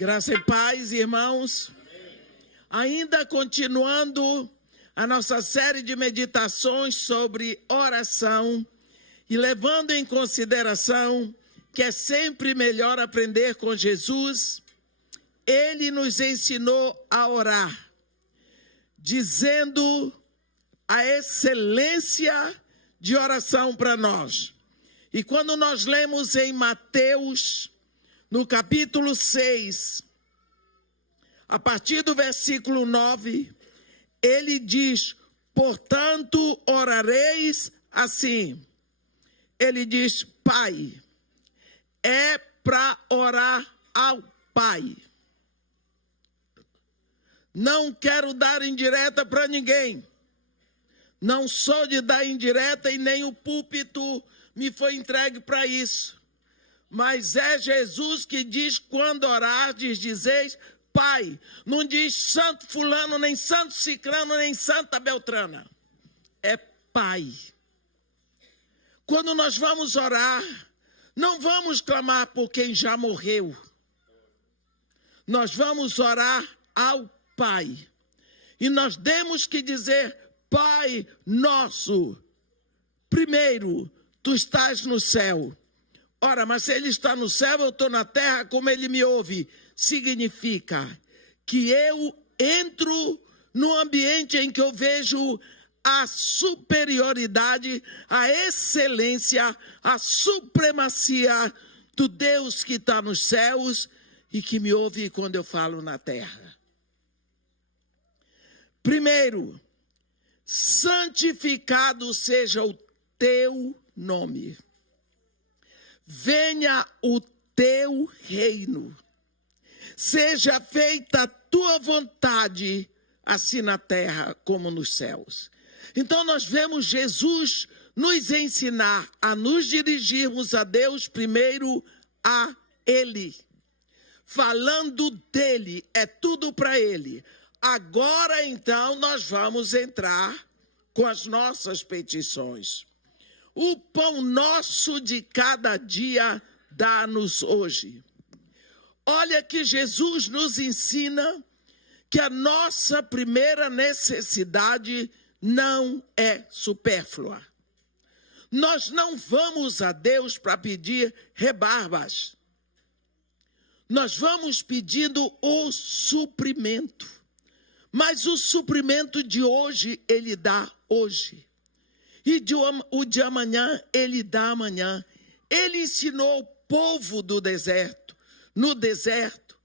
Graça e paz, irmãos. Ainda continuando a nossa série de meditações sobre oração e levando em consideração que é sempre melhor aprender com Jesus, ele nos ensinou a orar, dizendo a excelência de oração para nós. E quando nós lemos em Mateus, no capítulo 6, a partir do versículo 9, ele diz: portanto, orareis assim. Ele diz: Pai, é para orar ao Pai. Não quero dar indireta para ninguém. Não sou de dar indireta e nem o púlpito me foi entregue para isso. Mas é Jesus que diz: quando orardes, dizeis Pai. Não diz santo fulano, nem santo cicrano, nem santa beltrana. É Pai. Quando nós vamos orar, não vamos clamar por quem já morreu. Nós vamos orar ao Pai. E nós temos que dizer: Pai nosso, primeiro, tu estás no céu. Ora, mas se ele está no céu, eu estou na terra, como ele me ouve? Significa que eu entro no ambiente em que eu vejo a superioridade, a excelência, a supremacia do Deus que está nos céus e que me ouve quando eu falo na terra. Primeiro, santificado seja o teu nome. Venha o teu reino. Seja feita a tua vontade, assim na terra como nos céus. Então nós vemos Jesus nos ensinar a nos dirigirmos a Deus primeiro, a Ele. Falando dele, é tudo para Ele. Agora então nós vamos entrar com as nossas petições. O pão nosso de cada dia dá-nos hoje. Olha que Jesus nos ensina que a nossa primeira necessidade não é supérflua. Nós não vamos a Deus para pedir rebarbas. Nós vamos pedindo o suprimento. Mas o suprimento de hoje, Ele dá hoje. E o de amanhã, Ele dá amanhã. Ele ensinou o povo do deserto, no deserto,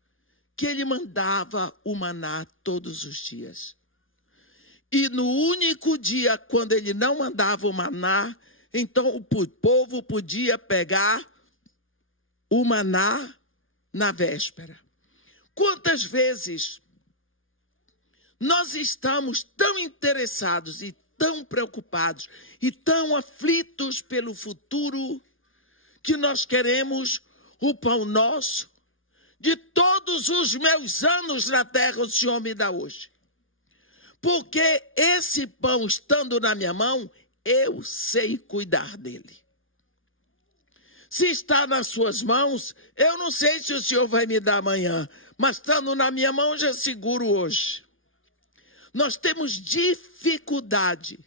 que Ele mandava o maná todos os dias. E no único dia, quando Ele não mandava o maná, então o povo podia pegar o maná na véspera. Quantas vezes nós estamos tão interessados e tão preocupados e tão aflitos pelo futuro que nós queremos o pão nosso de todos os meus anos na terra, o Senhor me dá hoje. Porque esse pão estando na minha mão, eu sei cuidar dele. Se está nas suas mãos, eu não sei se o Senhor vai me dar amanhã, mas estando na minha mão, já seguro hoje. Nós temos dificuldade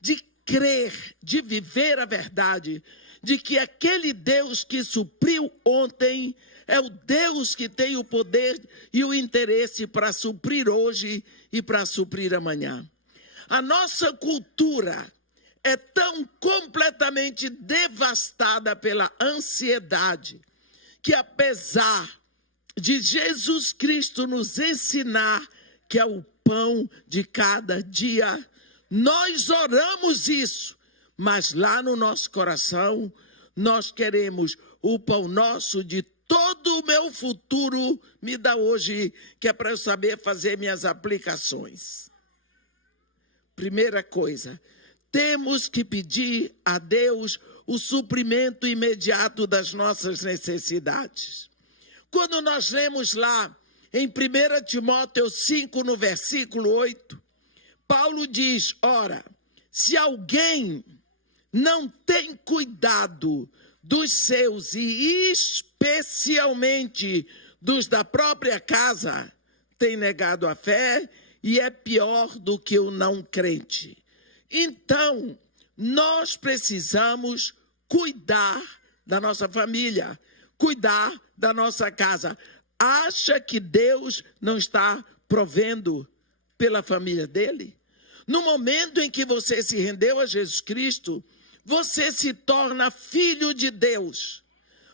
de crer, de viver a verdade, de que aquele Deus que supriu ontem é o Deus que tem o poder e o interesse para suprir hoje e para suprir amanhã. A nossa cultura é tão completamente devastada pela ansiedade que, apesar de Jesus Cristo nos ensinar que é o pão de cada dia, nós oramos isso, mas lá no nosso coração nós queremos o pão nosso de todo o meu futuro me dá hoje, que é para eu saber fazer minhas aplicações. Primeira coisa, temos que pedir a Deus o suprimento imediato das nossas necessidades. Quando nós lemos lá em 1 Timóteo 5, no versículo 8, Paulo diz: ora, se alguém não tem cuidado dos seus e especialmente dos da própria casa têm negado a fé e é pior do que o não crente. Então, nós precisamos cuidar da nossa família, cuidar da nossa casa. Acha que Deus não está provendo pela família dele? No momento em que você se rendeu a Jesus Cristo, você se torna filho de Deus.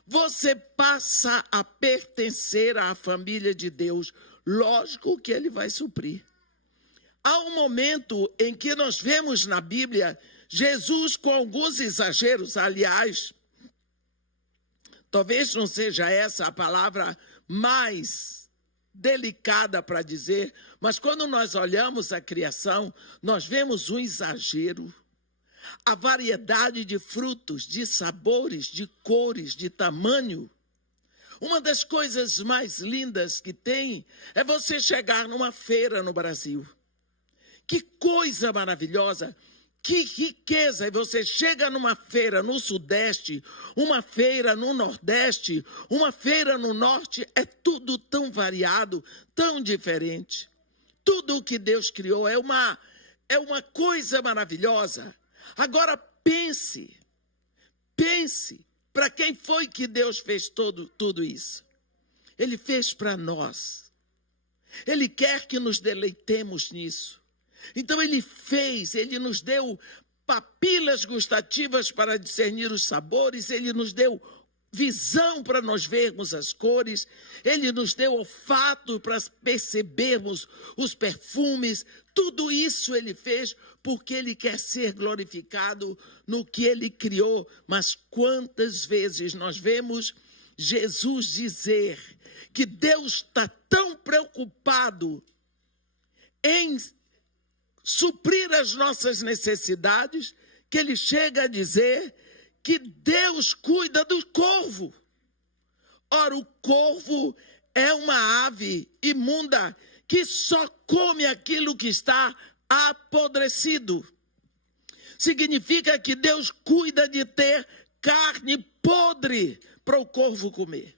Você passa a pertencer à família de Deus. Lógico que ele vai suprir. Há um momento em que nós vemos na Bíblia Jesus com alguns exageros, aliás, talvez não seja essa a palavra mais delicada para dizer, mas quando nós olhamos a criação, nós vemos um exagero. A variedade de frutos, de sabores, de cores, de tamanho. Uma das coisas mais lindas que tem é você chegar numa feira no Brasil. Que coisa maravilhosa, que riqueza. E você chega numa feira no Sudeste, uma feira no Nordeste, uma feira no Norte, é tudo tão variado, tão diferente. Tudo o que Deus criou é uma coisa maravilhosa. Agora pense, para quem foi que Deus fez tudo isso? Ele fez para nós. Ele quer que nos deleitemos nisso. Então ele nos deu papilas gustativas para discernir os sabores, ele nos deu visão para nós vermos as cores, ele nos deu olfato para percebermos os perfumes. Tudo isso ele fez porque ele quer ser glorificado no que ele criou. Mas quantas vezes nós vemos Jesus dizer que Deus está tão preocupado em suprir as nossas necessidades, que ele chega a dizer que Deus cuida do corvo. Ora, o corvo é uma ave imunda que só come aquilo que está apodrecido. Significa que Deus cuida de ter carne podre para o corvo comer.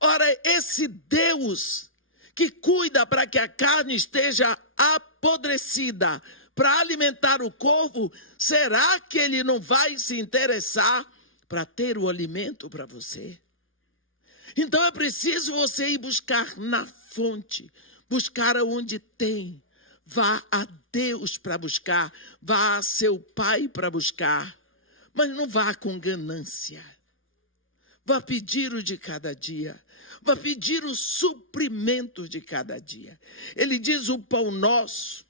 Ora, esse Deus que cuida para que a carne esteja apodrecida para alimentar o corvo, será que ele não vai se interessar para ter o alimento para você? Então é preciso você ir buscar na fonte, buscar aonde tem. Vá a Deus para buscar, vá a seu Pai para buscar, mas não vá com ganância. Vá pedir o de cada dia, vá pedir o suprimento de cada dia. Ele diz: o pão nosso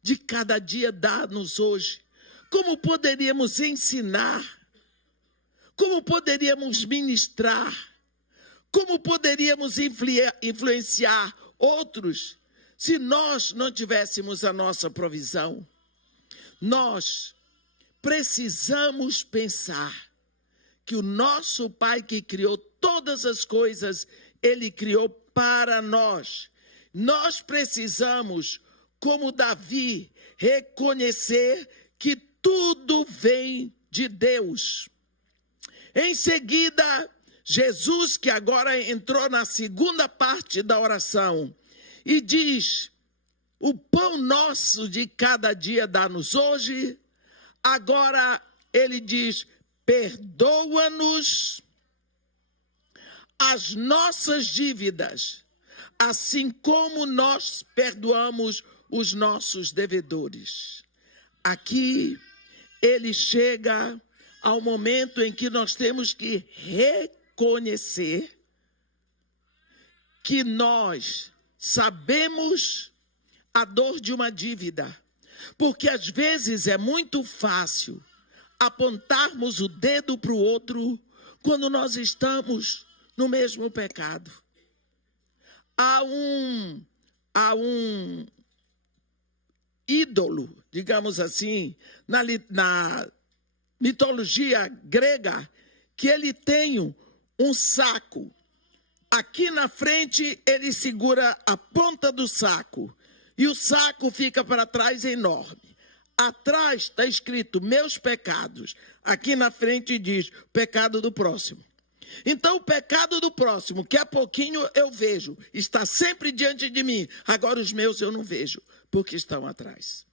de cada dia dá-nos hoje. Como poderíamos ensinar? Como poderíamos ministrar? Como poderíamos influenciar outros se nós não tivéssemos a nossa provisão? Nós precisamos pensar que o nosso Pai que criou todas as coisas, Ele criou para nós. Nós precisamos, como Davi, reconhecer que tudo vem de Deus. Em seguida, Jesus, que agora entrou na segunda parte da oração, e diz: o pão nosso de cada dia dá-nos hoje. Agora ele diz: perdoa-nos as nossas dívidas, assim como nós perdoamos os nossos devedores. Aqui ele chega ao momento em que nós temos que reconhecer que nós sabemos a dor de uma dívida, porque às vezes é muito fácil apontarmos o dedo para o outro quando nós estamos no mesmo pecado. Há um ídolo, digamos assim, na mitologia grega, que ele tem um saco. Aqui na frente ele segura a ponta do saco e o saco fica para trás enorme. Atrás está escrito meus pecados. Aqui na frente diz pecado do próximo. Então, o pecado do próximo, que a pouquinho eu vejo, está sempre diante de mim. Agora, os meus eu não vejo, porque estão atrás.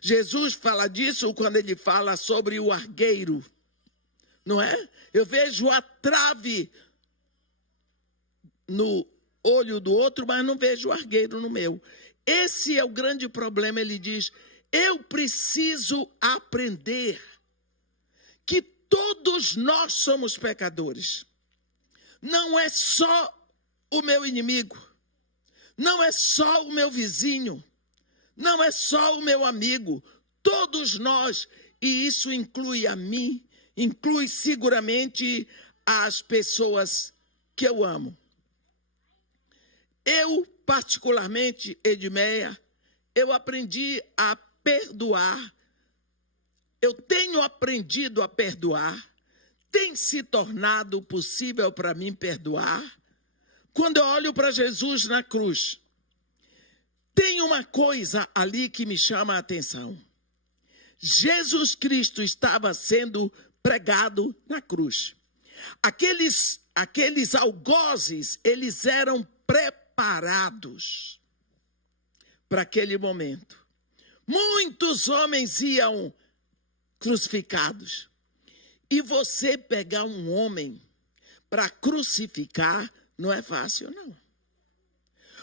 Jesus fala disso quando ele fala sobre o argueiro, não é? Eu vejo a trave no olho do outro, mas não vejo o argueiro no meu. Esse é o grande problema. Ele diz, eu preciso aprender que todos nós somos pecadores. Não é só o meu inimigo, não é só o meu vizinho, não é só o meu amigo, todos nós, e isso inclui a mim, inclui seguramente as pessoas que eu amo. Eu, particularmente, Edmeia, eu aprendi a perdoar, eu tenho aprendido a perdoar, tem se tornado possível para mim perdoar, quando eu olho para Jesus na cruz. Tem uma coisa ali que me chama a atenção. Jesus Cristo estava sendo pregado na cruz. Aqueles algozes, eles eram preparados para aquele momento. Muitos homens iam crucificados. E você pegar um homem para crucificar não é fácil, não.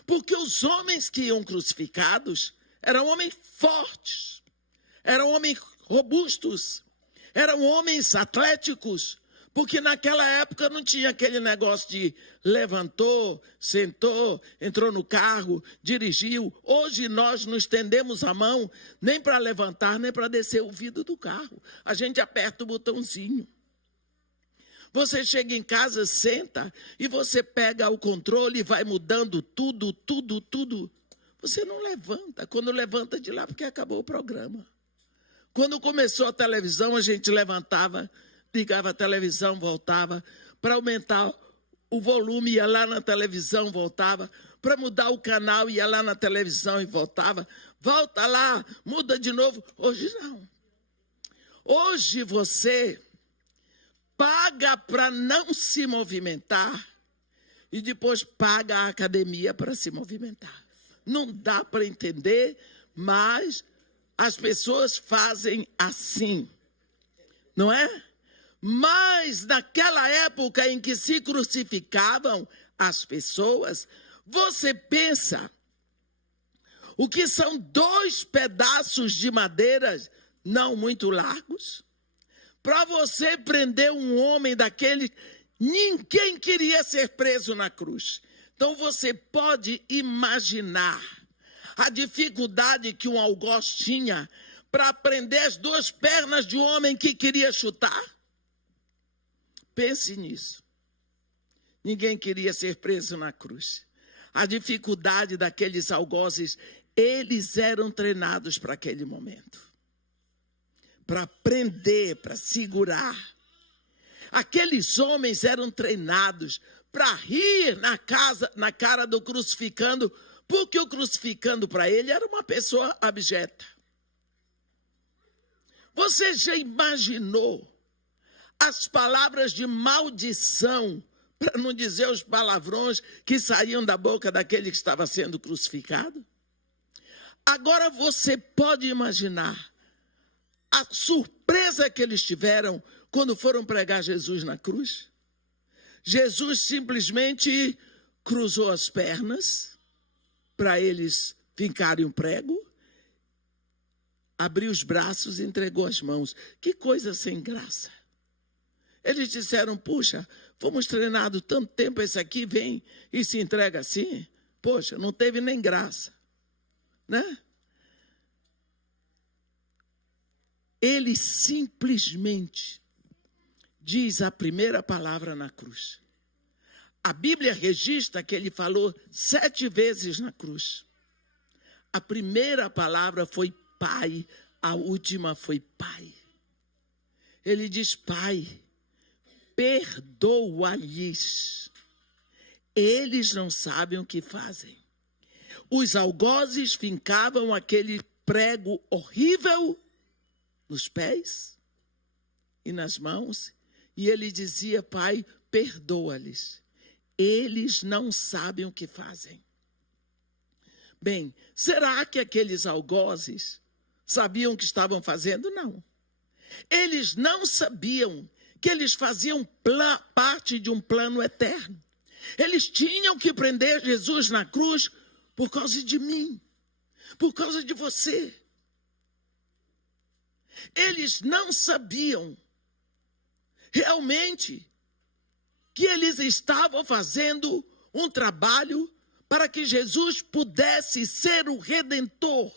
Porque os homens que iam crucificados eram homens fortes, eram homens robustos, eram homens atléticos, porque naquela época não tinha aquele negócio de levantou, sentou, entrou no carro, dirigiu. Hoje nós não estendemos a mão nem para levantar, nem para descer o vidro do carro. A gente aperta o botãozinho. Você chega em casa, senta e você pega o controle e vai mudando tudo. Você não levanta. Quando levanta de lá, porque acabou o programa. Quando começou a televisão, a gente levantava, ligava a televisão, voltava. Para aumentar o volume, ia lá na televisão, voltava. Para mudar o canal, ia lá na televisão e voltava. Volta lá, muda de novo. Hoje não. Hoje você paga para não se movimentar e depois paga a academia para se movimentar. Não dá para entender, mas as pessoas fazem assim, não é? Mas naquela época em que se crucificavam as pessoas, você pensa, o que são 2 pedaços de madeira não muito largos? Para você prender um homem daquele, ninguém queria ser preso na cruz. Então você pode imaginar a dificuldade que um algoz tinha para prender as 2 pernas de um homem que queria chutar. Pense nisso. Ninguém queria ser preso na cruz. A dificuldade daqueles algozes, eles eram treinados para aquele momento. Para prender, para segurar. Aqueles homens eram treinados para rir na cara do crucificando, porque o crucificando para ele era uma pessoa abjeta. Você já imaginou as palavras de maldição, para não dizer os palavrões que saíam da boca daquele que estava sendo crucificado? Agora você pode imaginar a surpresa que eles tiveram quando foram pregar Jesus na cruz. Jesus simplesmente cruzou as pernas para eles fincarem um prego, abriu os braços e entregou as mãos. Que coisa sem graça. Eles disseram, puxa, fomos treinados tanto tempo, esse aqui vem e se entrega assim. Poxa, não teve nem graça, né? Ele simplesmente diz a primeira palavra na cruz. A Bíblia registra que ele falou 7 vezes na cruz. A primeira palavra foi Pai, a última foi Pai. Ele diz, Pai, perdoa-lhes. Eles não sabem o que fazem. Os algozes fincavam aquele prego horrível nos pés e nas mãos, E ele dizia: Pai, perdoa-lhes. Eles não sabem o que fazem. Bem, será que aqueles algozes sabiam o que estavam fazendo? Não. Eles não sabiam que eles faziam parte de um plano eterno. Eles tinham que prender Jesus na cruz por causa de mim, por causa de você. Eles não sabiam realmente que eles estavam fazendo um trabalho para que Jesus pudesse ser o Redentor.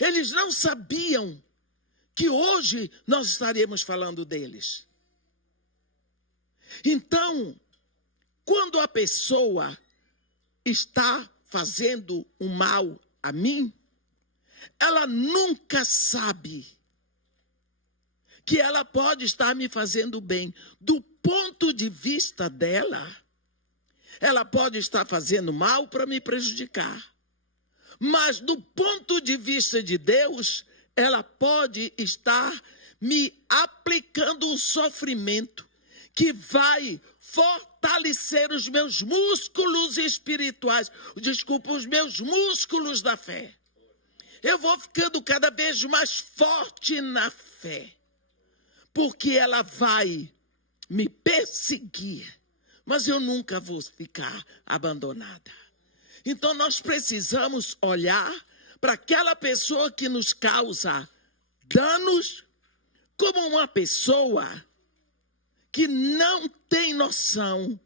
Eles não sabiam que hoje nós estaremos falando deles. Então, quando a pessoa está fazendo um mal a mim, ela nunca sabe que ela pode estar me fazendo bem. Do ponto de vista dela, ela pode estar fazendo mal para me prejudicar. Mas do ponto de vista de Deus, ela pode estar me aplicando um sofrimento que vai fortalecer os meus músculos espirituais, os meus músculos da fé. Eu vou ficando cada vez mais forte na fé, porque ela vai me perseguir, mas eu nunca vou ficar abandonada. Então nós precisamos olhar para aquela pessoa que nos causa danos como uma pessoa que não tem noção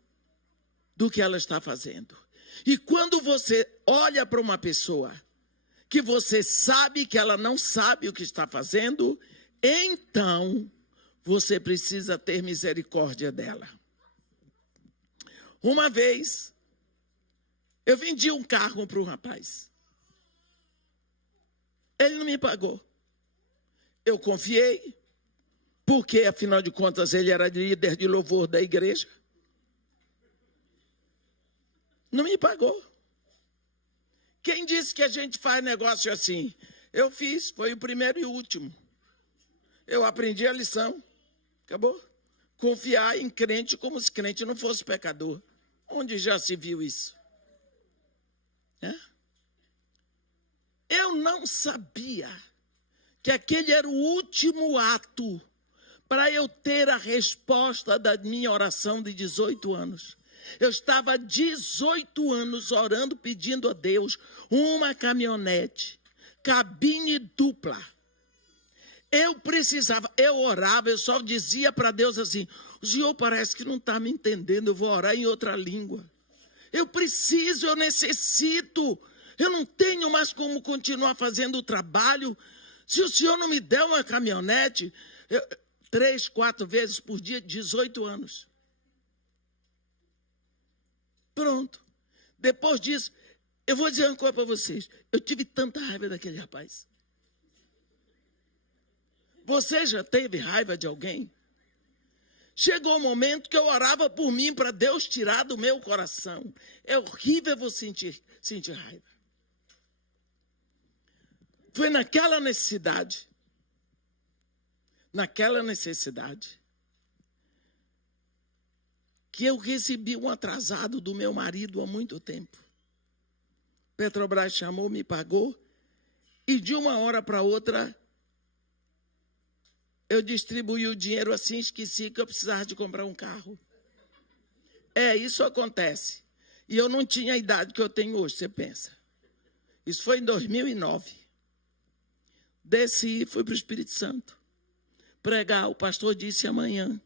do que ela está fazendo. E quando você olha para uma pessoa que você sabe que ela não sabe o que está fazendo, então você precisa ter misericórdia dela. Uma vez, eu vendi um carro para um rapaz. Ele não me pagou. Eu confiei, porque, afinal de contas, ele era líder de louvor da igreja. Não me pagou. Quem disse que a gente faz negócio assim? Eu fiz, foi o primeiro e o último. Eu aprendi a lição. Acabou. Confiar em crente como se crente não fosse pecador. Onde já se viu isso? Eu não sabia que aquele era o último ato para eu ter a resposta da minha oração de 18 anos. Eu estava 18 anos orando, pedindo a Deus uma caminhonete, cabine dupla. Eu precisava, eu orava, eu só dizia para Deus assim: o Senhor parece que não está me entendendo, eu vou orar em outra língua. Eu preciso, eu necessito, eu não tenho mais como continuar fazendo o trabalho. Se o Senhor não me der uma caminhonete, 3, 4 vezes por dia, 18 anos. Pronto. Depois disso, eu vou dizer uma coisa para vocês. Eu tive tanta raiva daquele rapaz. Você já teve raiva de alguém? Chegou o momento que eu orava por mim para Deus tirar do meu coração. É horrível você sentir raiva. Foi naquela necessidade, que eu recebi um atrasado do meu marido há muito tempo. Petrobras chamou, me pagou, e de uma hora para outra, eu distribuí o dinheiro assim, esqueci que eu precisava de comprar um carro. Isso acontece. E eu não tinha a idade que eu tenho hoje, você pensa. Isso foi em 2009. Desci e fui para o Espírito Santo pregar. O pastor disse: amanhã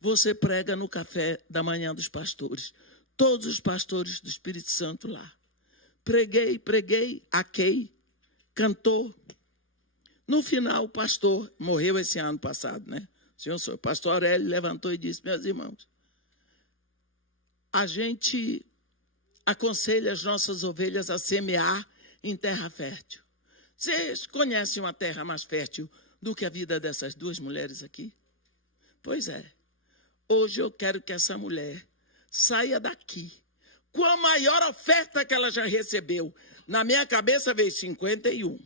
você prega no café da manhã dos pastores. Todos os pastores do Espírito Santo lá. Preguei, aquei, cantou. No final, o pastor morreu esse ano passado, né? O pastor Aurélio levantou e disse: meus irmãos, a gente aconselha as nossas ovelhas a semear em terra fértil. Vocês conhecem uma terra mais fértil do que a vida dessas duas mulheres aqui? Pois é. Hoje eu quero que essa mulher saia daqui com a maior oferta que ela já recebeu. Na minha cabeça veio 51.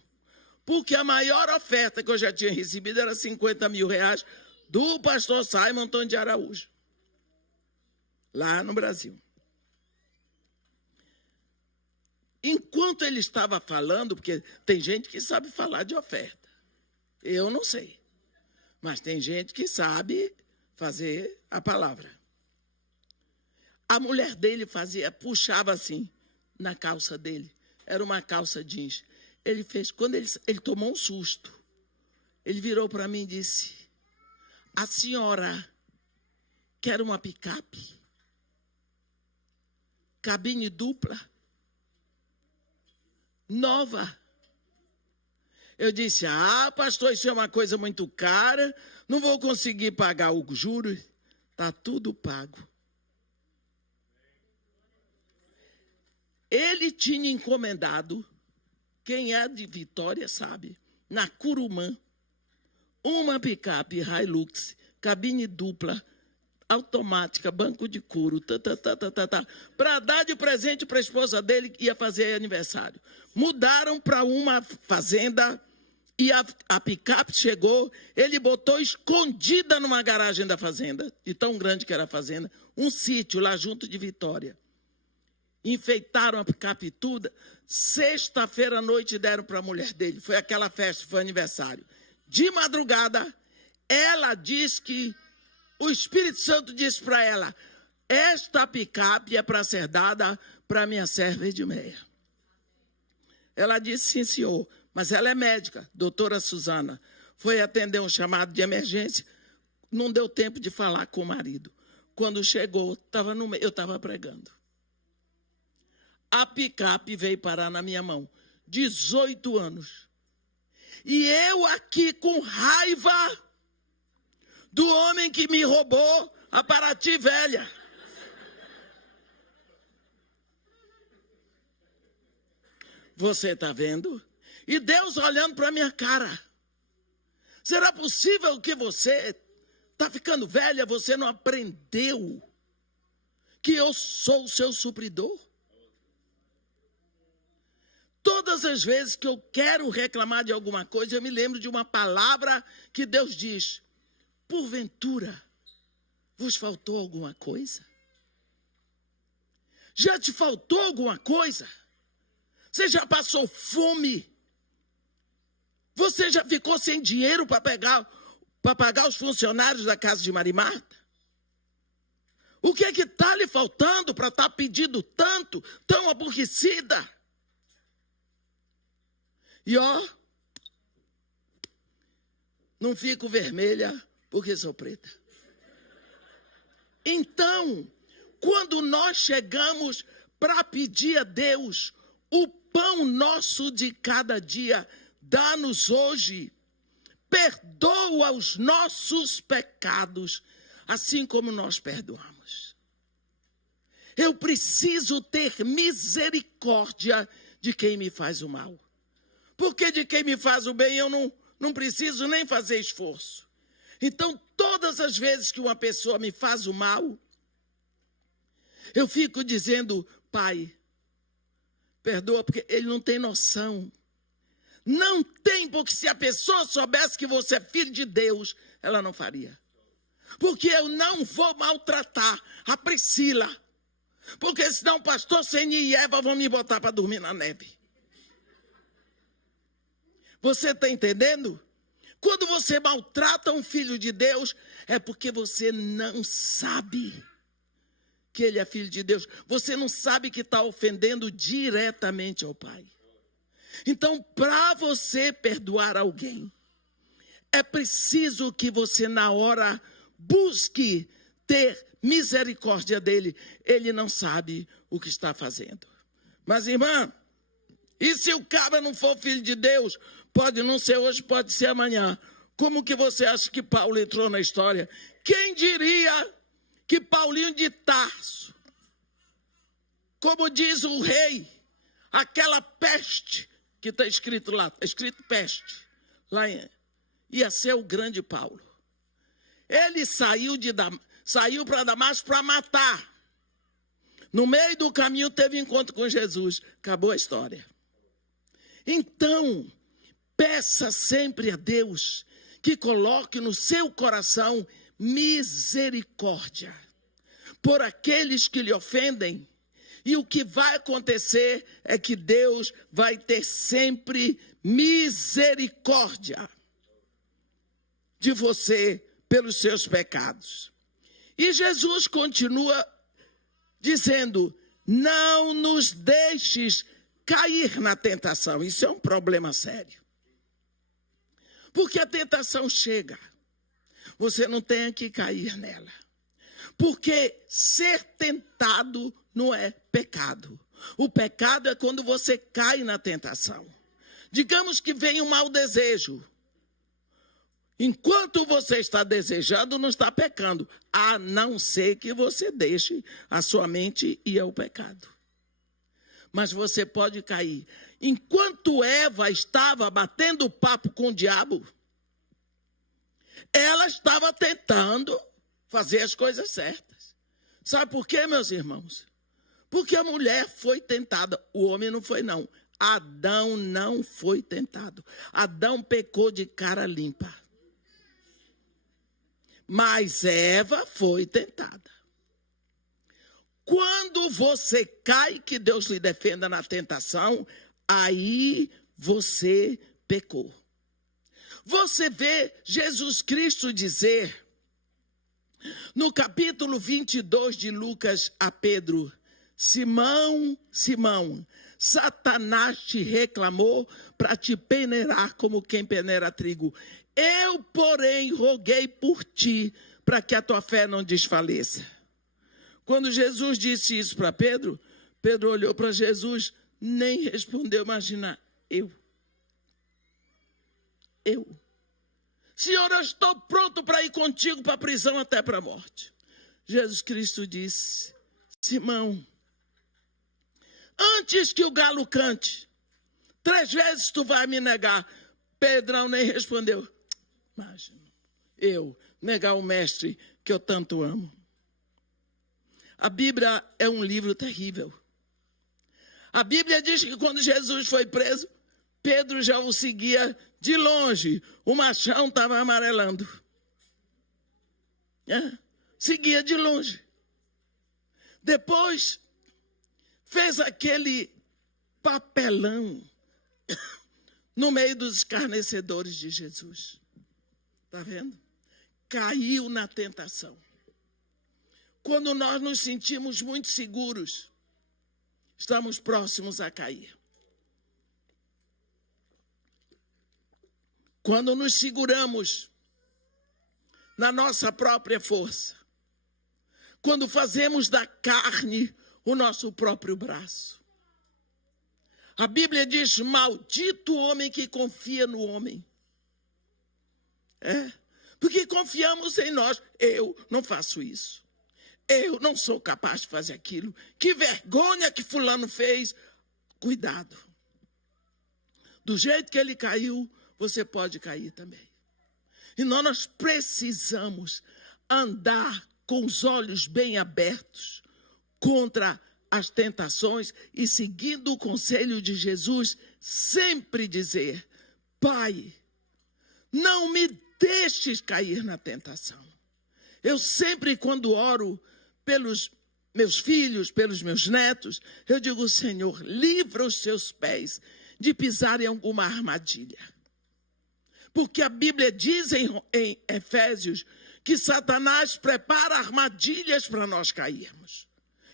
porque a maior oferta que eu já tinha recebido era 50 mil reais do pastor Simon Antônio de Araújo, lá no Brasil. Enquanto ele estava falando, porque tem gente que sabe falar de oferta, eu não sei, mas tem gente que sabe fazer a palavra. A mulher dele puxava assim na calça dele, era uma calça jeans. Ele fez, quando ele tomou um susto, ele virou para mim e disse: a senhora quer uma picape? Cabine dupla? Nova? Eu disse: pastor, isso é uma coisa muito cara, não vou conseguir pagar o juros. Está tudo pago. Ele tinha encomendado, quem é de Vitória sabe, na Curumã, uma picape Hilux, cabine dupla, automática, banco de couro, para dar de presente para a esposa dele que ia fazer aniversário. Mudaram para uma fazenda e a picape chegou, ele botou escondida numa garagem da fazenda, de tão grande que era a fazenda, um sítio lá junto de Vitória. Enfeitaram a picape toda. Sexta-feira à noite deram para a mulher dele. Foi aquela festa, foi aniversário. De madrugada, ela diz que o Espírito Santo disse para ela: esta picape é para ser dada para minha serva Edmeia. Ela disse: sim, senhor. Mas ela é médica, doutora Suzana. Foi atender um chamado de emergência. Não deu tempo de falar com o marido. Quando chegou, eu estava pregando. A picape veio parar na minha mão. 18 anos. E eu aqui com raiva do homem que me roubou a Paraty velha. Você está vendo? E Deus olhando para a minha cara. Será possível que você está ficando velha, você não aprendeu que eu sou o seu supridor? Todas as vezes que eu quero reclamar de alguma coisa, eu me lembro de uma palavra que Deus diz: porventura, vos faltou alguma coisa? Já te faltou alguma coisa? Você já passou fome? Você já ficou sem dinheiro para pagar os funcionários da casa de Marimarta? O que é que está lhe faltando para estar pedindo tanto, tão aborrecida? E não fico vermelha porque sou preta. Então, quando nós chegamos para pedir a Deus o pão nosso de cada dia, dá-nos hoje, perdoa os nossos pecados, assim como nós perdoamos. Eu preciso ter misericórdia de quem me faz o mal. Porque de quem me faz o bem eu não preciso nem fazer esforço. Então, todas as vezes que uma pessoa me faz o mal, eu fico dizendo: Pai, perdoa, porque ele não tem noção. Não tem, porque se a pessoa soubesse que você é filho de Deus, ela não faria. Porque eu não vou maltratar a Priscila. Porque senão o pastor Seni e Eva vão me botar para dormir na neve. Você está entendendo? Quando você maltrata um filho de Deus, é porque você não sabe que ele é filho de Deus. Você não sabe que está ofendendo diretamente ao Pai. Então, para você perdoar alguém, é preciso que você, na hora, busque ter misericórdia dele. Ele não sabe o que está fazendo. Mas, irmã, e se o cara não for filho de Deus? Pode não ser hoje, pode ser amanhã. Como que você acha que Paulo entrou na história? Quem diria que Paulinho de Tarso, como diz o rei, aquela peste que está escrito lá, está escrito peste, lá ia ser o grande Paulo. Ele saiu para Damasco para matar. No meio do caminho teve encontro com Jesus. Acabou a história. Então, Peça sempre a Deus que coloque no seu coração misericórdia por aqueles que lhe ofendem. E o que vai acontecer é que Deus vai ter sempre misericórdia de você pelos seus pecados. E Jesus continua dizendo: não nos deixes cair na tentação. Isso é um problema sério. Porque a tentação chega, você não tem que cair nela. Porque ser tentado não é pecado. O pecado é quando você cai na tentação. Digamos que vem um mau desejo. Enquanto você está desejando, não está pecando, a não ser que você deixe a sua mente ir ao pecado. Mas você pode cair. Enquanto Eva estava batendo papo com o diabo, ela estava tentando fazer as coisas certas. Sabe por quê, meus irmãos? Porque a mulher foi tentada, o homem não foi, não. Adão não foi tentado. Adão pecou de cara limpa. Mas Eva foi tentada. Quando você cai, que Deus lhe defenda na tentação, aí você pecou. Você vê Jesus Cristo dizer, no capítulo 22 de Lucas a Pedro: Simão, Simão, Satanás te reclamou para te peneirar como quem peneira trigo. Eu, porém, roguei por ti, para que a tua fé não desfaleça. Quando Jesus disse isso para Pedro, Pedro olhou para Jesus, nem respondeu. Imagina, eu. Senhor, eu estou pronto para ir contigo para a prisão até para a morte. Jesus Cristo disse: Simão, antes que o galo cante, 3 vezes tu vai me negar. Pedrão nem respondeu. Imagina, eu negar o mestre que eu tanto amo. A Bíblia é um livro terrível. A Bíblia diz que quando Jesus foi preso, Pedro já o seguia de longe. O machão estava amarelando. Seguia de longe. Depois, fez aquele papelão no meio dos escarnecedores de Jesus. Está vendo? Caiu na tentação. Quando nós nos sentimos muito seguros, estamos próximos a cair. Quando nos seguramos na nossa própria força, quando fazemos da carne o nosso próprio braço. A Bíblia diz: maldito o homem que confia no homem. Porque confiamos em nós. Eu não faço isso. Eu não sou capaz de fazer aquilo. Que vergonha que fulano fez. Cuidado. Do jeito que ele caiu, você pode cair também. E nós precisamos andar com os olhos bem abertos contra as tentações e, seguindo o conselho de Jesus, sempre dizer: Pai, não me deixes cair na tentação. Eu sempre, quando oro pelos meus filhos, pelos meus netos, eu digo: Senhor, livra os seus pés de pisar em alguma armadilha. Porque a Bíblia diz em Efésios que Satanás prepara armadilhas para nós cairmos.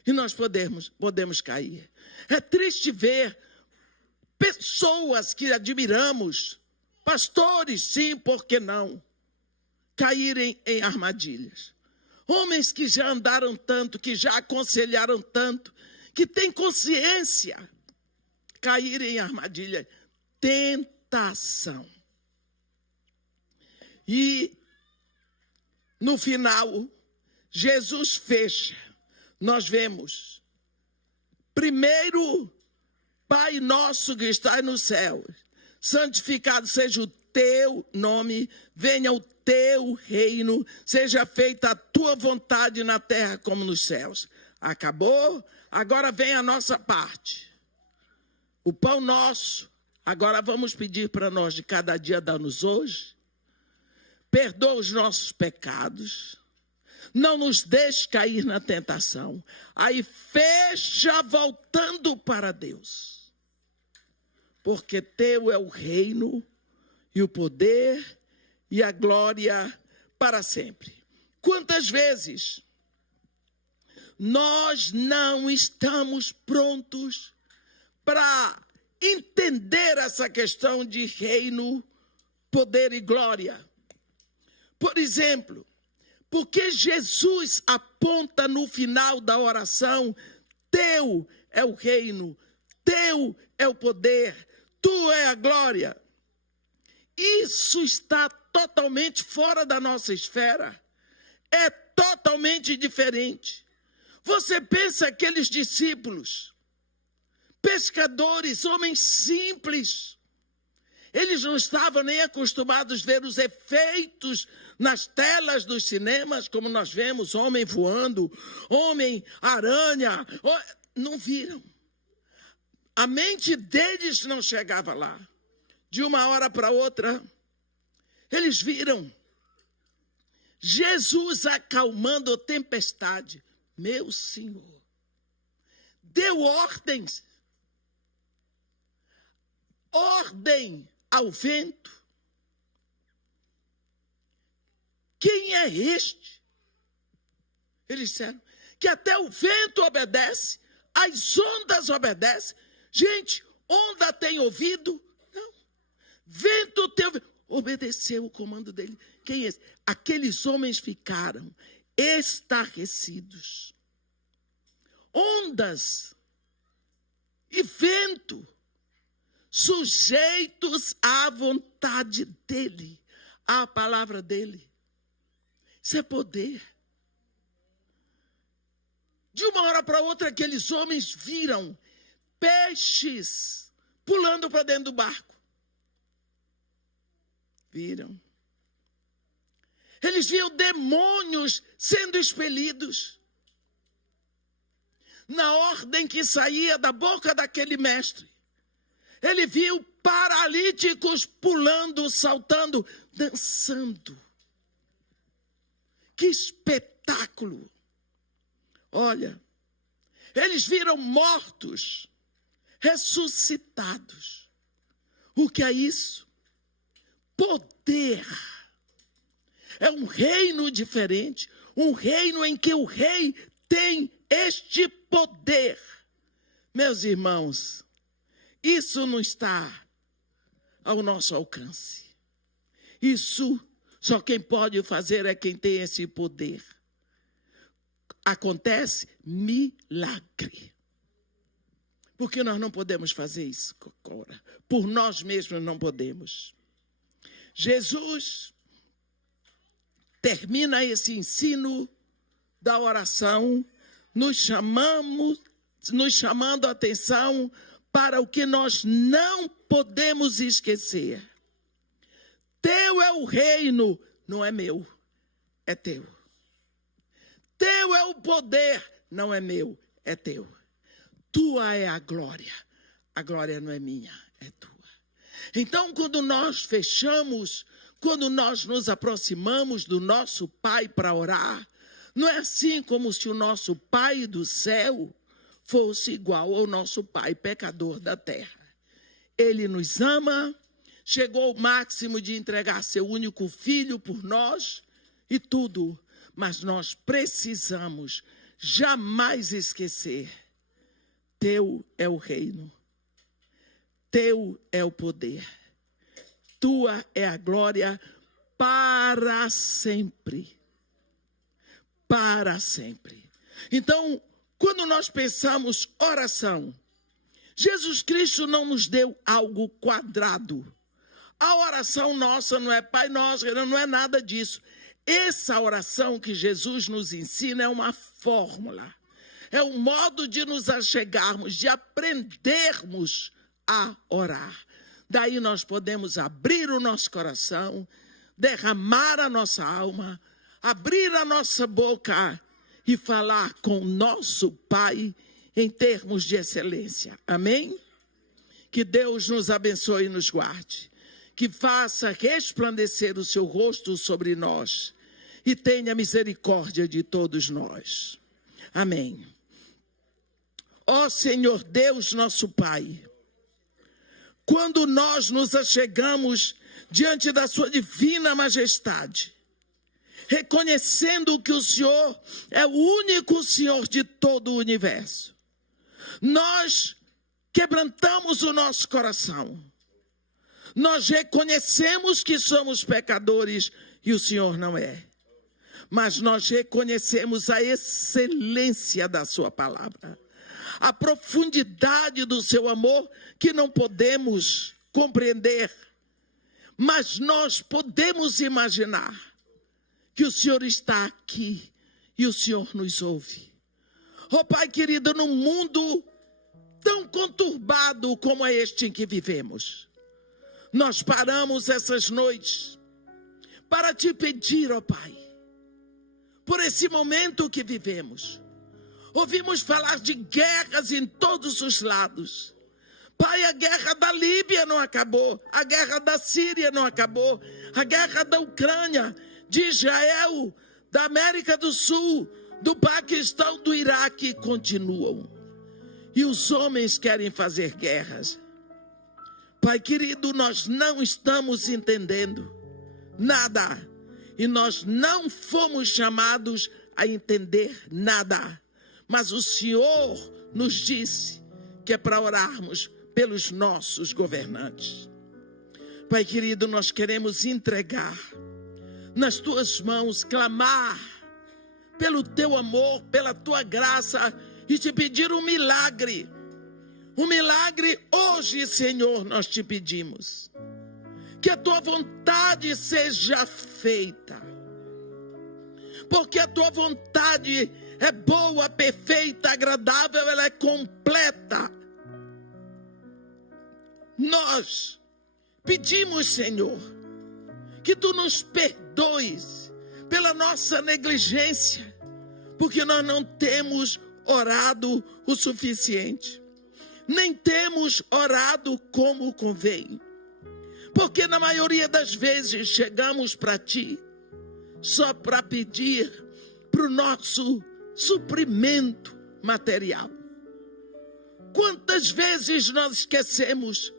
E nós podemos cair. É triste ver pessoas que admiramos, pastores, sim, por que não, caírem em armadilhas. Homens que já andaram tanto, que já aconselharam tanto, que têm consciência, caírem em armadilha. Tentação. E, no final, Jesus fecha. Nós vemos, primeiro, Pai nosso que estás nos céus, santificado seja o teu nome, venha o teu reino, seja feita a tua vontade na terra como nos céus. Acabou? Agora vem a nossa parte. O pão nosso, Agora vamos pedir para nós de cada dia dar-nos hoje. Perdoa os nossos pecados. Não nos deixe cair na tentação. Aí fecha voltando para Deus. Porque teu é o reino e o poder e a glória para sempre. Quantas vezes nós não estamos prontos para entender essa questão de reino, poder e glória? Por exemplo, porque Jesus aponta no final da oração: teu é o reino, teu é o poder, tu é a glória. Isso está totalmente fora da nossa esfera. É totalmente diferente. Você pensa aqueles discípulos, pescadores, homens simples, eles não estavam nem acostumados a ver os efeitos nas telas dos cinemas, como nós vemos, homem voando, homem-aranha, não viram. A mente deles não chegava lá. De uma hora para outra, eles viram Jesus acalmando a tempestade. Meu Senhor, deu ordem ao vento. Quem é este? Eles disseram que até o vento obedece, as ondas obedecem. Gente, onda tem ouvido? Não. Vento tem ouvido. Obedeceu o comando dele. Quem é esse? Aqueles homens ficaram estarrecidos. Ondas e vento sujeitos à vontade dele, à palavra dele. Isso é poder. De uma hora para outra, aqueles homens viram peixes pulando para dentro do barco. Viram. Eles viam demônios sendo expelidos. Na ordem que saía da boca daquele mestre. Ele viu paralíticos pulando, saltando, dançando. Que espetáculo! Olha, eles viram mortos, ressuscitados. O que é isso? Poder. É um reino diferente, um reino em que o rei tem este poder. Meus irmãos, isso não está ao nosso alcance. Isso só quem pode fazer é quem tem esse poder. Acontece milagre. Porque nós não podemos fazer isso, Cocora. Por nós mesmos não podemos. Jesus termina esse ensino da oração, nos chamando a atenção para o que nós não podemos esquecer. Teu é o reino, não é meu, é teu. Teu é o poder, não é meu, é teu. Tua é a glória não é minha, é tua. Então, quando nós fechamos, quando nós nos aproximamos do nosso Pai para orar, não é assim como se o nosso Pai do céu fosse igual ao nosso pai pecador da terra. Ele nos ama, chegou ao máximo de entregar seu único filho por nós e tudo, mas nós precisamos jamais esquecer: teu é o reino, teu é o poder, tua é a glória para sempre. Para sempre. Então, quando nós pensamos oração, Jesus Cristo não nos deu algo quadrado. A oração nossa não é Pai Nosso, não é nada disso. Essa oração que Jesus nos ensina é uma fórmula. É um modo de nos achegarmos, de aprendermos a orar. Daí nós podemos abrir o nosso coração, derramar a nossa alma, abrir a nossa boca e falar com o nosso Pai em termos de excelência. Amém? Que Deus nos abençoe e nos guarde. Que faça resplandecer o seu rosto sobre nós e tenha misericórdia de todos nós. Amém. Ó Senhor Deus, nosso Pai, quando nós nos achegamos diante da sua divina majestade, reconhecendo que o Senhor é o único Senhor de todo o universo, nós quebrantamos o nosso coração. Nós reconhecemos que somos pecadores e o Senhor não é. Mas nós reconhecemos a excelência da sua palavra, a profundidade do seu amor que não podemos compreender, mas nós podemos imaginar que o Senhor está aqui e o Senhor nos ouve. Oh Pai querido, num mundo tão conturbado como é este em que vivemos, nós paramos essas noites para te pedir, ó Pai, por esse momento que vivemos. Ouvimos falar de guerras em todos os lados. Pai, a guerra da Líbia não acabou, a guerra da Síria não acabou, a guerra da Ucrânia, de Israel, da América do Sul, do Paquistão, do Iraque continuam. E os homens querem fazer guerras. Pai querido, nós não estamos entendendo nada. E nós não fomos chamados a entender nada. Mas o Senhor nos disse que é para orarmos pelos nossos governantes. Pai querido, nós queremos entregar nas tuas mãos, clamar pelo teu amor, pela tua graça e te pedir um milagre. Um milagre hoje, Senhor, nós te pedimos. Que a tua vontade seja feita. Porque a tua vontade é boa, perfeita, agradável, ela é completa. Nós pedimos, Senhor, que tu nos perdoes pela nossa negligência, porque nós não temos orado o suficiente. Nem temos orado como convém. Porque na maioria das vezes chegamos para ti só para pedir para o nosso suprimento material. Quantas vezes nós esquecemos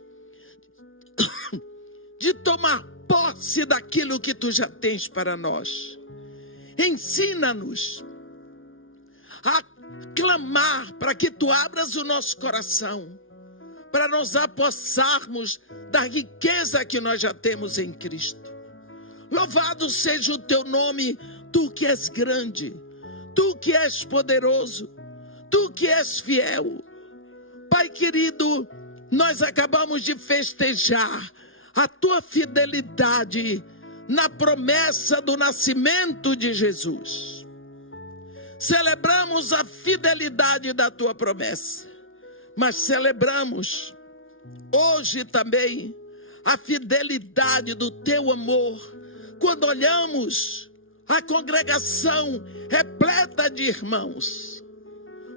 de tomar posse daquilo que tu já tens para nós? Ensina-nos a clamar para que tu abras o nosso coração, para nos apossarmos da riqueza que nós já temos em Cristo. Louvado seja o teu nome, tu que és grande, tu que és poderoso, tu que és fiel. Pai querido, nós acabamos de festejar a tua fidelidade na promessa do nascimento de Jesus. Celebramos a fidelidade da tua promessa, mas celebramos hoje também a fidelidade do teu amor, quando olhamos a congregação repleta de irmãos.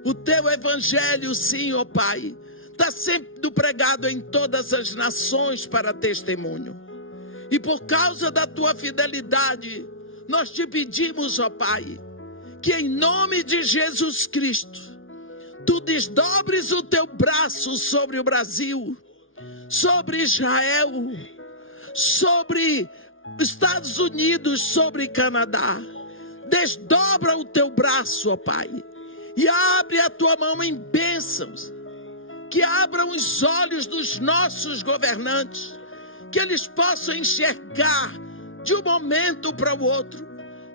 O teu evangelho, sim, ó Pai, está sendo pregado em todas as nações para testemunho. E por causa da tua fidelidade, nós te pedimos, ó Pai, que em nome de Jesus Cristo, tu desdobres o teu braço sobre o Brasil, sobre Israel, sobre Estados Unidos, sobre Canadá. Desdobra o teu braço, ó Pai, e abre a tua mão em bênçãos, que abram os olhos dos nossos governantes, que eles possam enxergar de um momento para o outro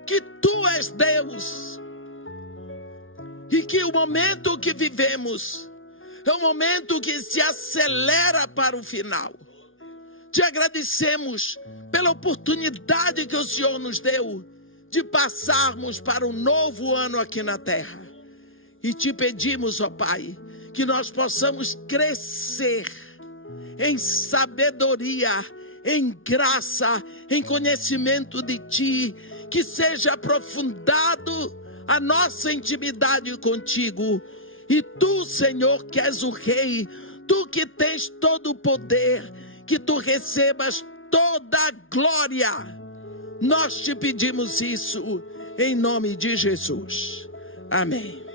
que tu és Deus, e que o momento que vivemos é um momento que se acelera para o final. Te agradecemos pela oportunidade que o Senhor nos deu de passarmos para um novo ano aqui na terra. E te pedimos, ó Pai, que nós possamos crescer em sabedoria, em graça, em conhecimento de Ti, que seja aprofundado a nossa intimidade contigo. E Tu, Senhor, que és o Rei Tu que tens todo o poder, que tu recebas toda a glória. Nós te pedimos isso em nome de Jesus. Amém.